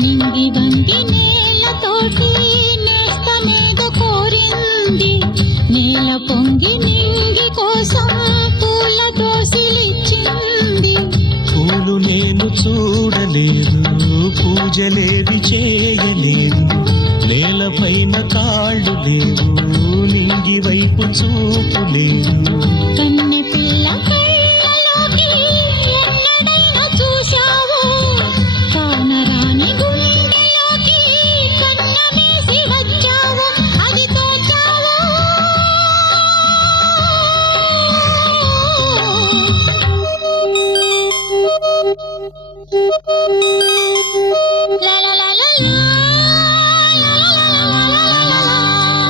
నింగి వంగి నేలతోటి నేస్తమేదో కోరింది, నేల పొంగి నింగి కోసం పూల దోసిలిచ్చింది. పూలు నేను చూడలేదు, పూజలేవి చేయలేదు, నేలపైన కాళ్ళు లేవు, నింగి వైపు చూపు లేదు.